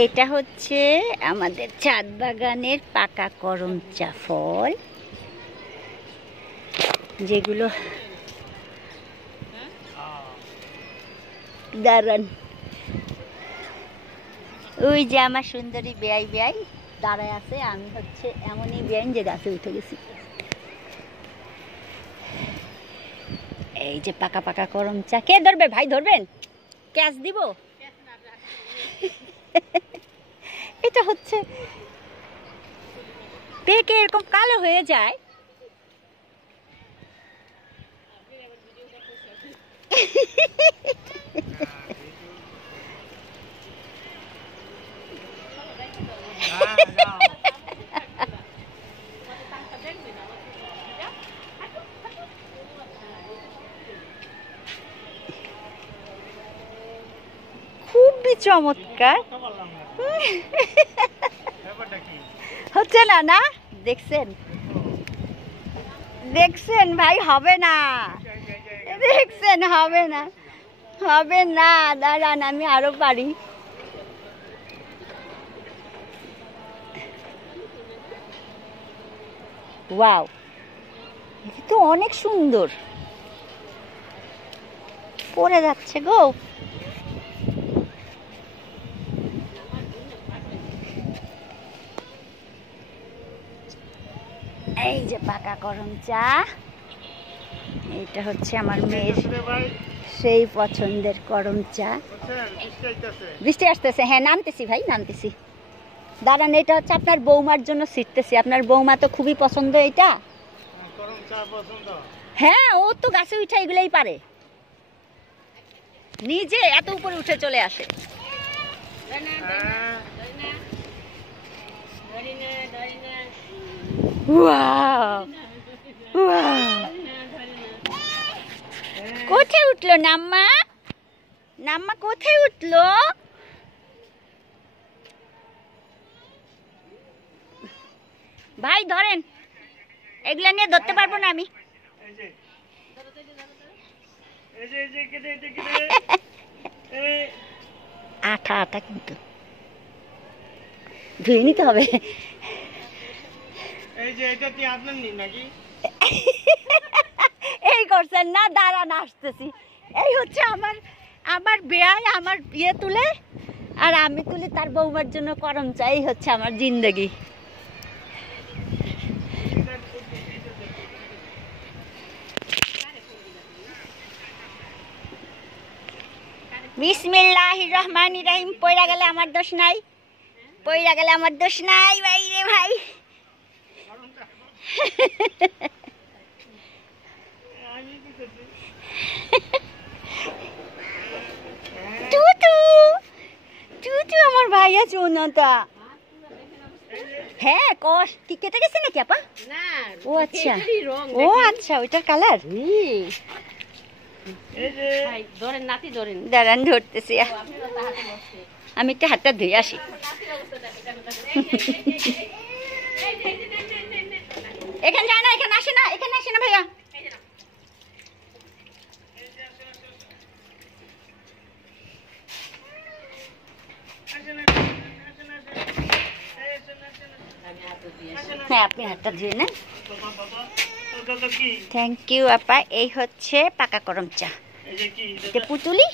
এটা হচ্ছে আমাদের ছাদ বাগানের পাকা করম চা ফল, যেগুলো দাঁড়ান, ওই যে আমার সুন্দরী বেয়াই বেয়াই দাঁড়ায় আছে। আমি হচ্ছে এমনই বেআইন যে গাছে উঠে গেছি। এই যে পাকা পাকা করম চা। কে ধরবে ভাই? ধরবেন? ক্যাচ দিব। এটা হচ্ছে পেকে এরকম কালো হয়ে যায়। খুবই চমৎকার হচ্ছে না? না দেখছেন? দেখছেন ভাই? হবে না, দেখছেন? হবে না, হবে না। দাঁড়ান, আমি আরো পারি। ওয়াও, এটা তো অনেক সুন্দর। পড়ে যাচ্ছে গো। এই যে পাকা করম চা। এটা হচ্ছে আমার মেয়ের সেই পছন্দের করম চা। বৃষ্টি আসতেছে? হ্যাঁ, নামতেছি ভাই, নামতেছি। দাঁড়ান, এটা হচ্ছে আপনার বৌমার জন্য ছিটতেছি। আপনার বৌমা তো খুবই পছন্দ এটা। হ্যাঁ, ও তো গাছে উঠে এগুলাই পারে, নিজে এত উপরে উঠে চলে আসে। কোথায় উঠলো নাম্মা? নাম্মা কোথায় উঠলো? ভাই ধরেন, এগুলা নিয়ে ধরতে পারবো না আমি। আঠা আঠা, কিন্তু ধুয়ে নিতে হবে। এই করছেন না? দাঁড়ান, আসতেছি। এই হচ্ছে আমার আমার বেয়াই আমার ইয়ে তুলে, আর আমি তুলি তার বৌমার জন্য করম চা। এই হচ্ছে আমার জিন্দগি। বিসমিল্লাহির রহমানির রহিম। পয়রা গেলে আমার দোষ নাই, পয়রা গেলে আমার দোষ নাই ভাই রে ভাই। টুটু টুটু আমার ভাই আছে ওনাটা। হ্যাঁ, কষ কি কেটে গেছে নাকি আপা? না, ও আচ্ছা, ও আচ্ছা, ওইটার কালার। দাঁড়ান, ধরতেছি। আমি একটু হাতটা ধুয়ে আসি। এখানে যায় না, এখানে আসে না, এখানে আসে না ভাইয়া। হ্যাঁ, আপনি হাতটা ধুয়ে নেন। থ্যাংক ইউ আপা। এই হচ্ছে পাকা করম চা। পুতুলি